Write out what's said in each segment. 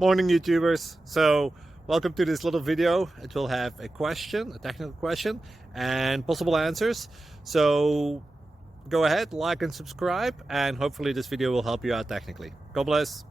Morning YouTubers. So welcome to this little video. It will have a question, a technical question, and possible answers. So go ahead, like and subscribe, and hopefully this video will help you out technically. God bless.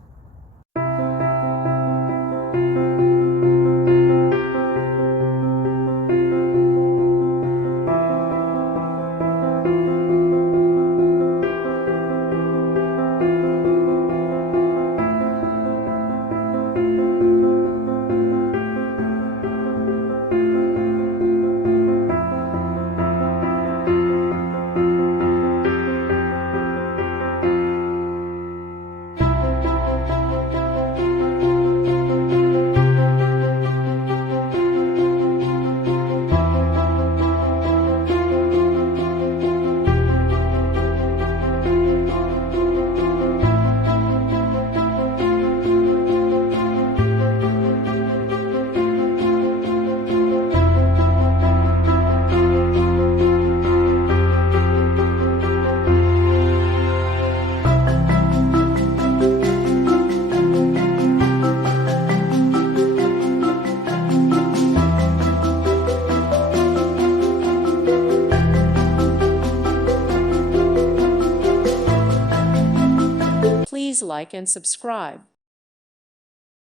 Please like and subscribe.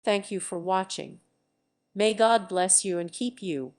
Thank you for watching. May God bless you and keep you.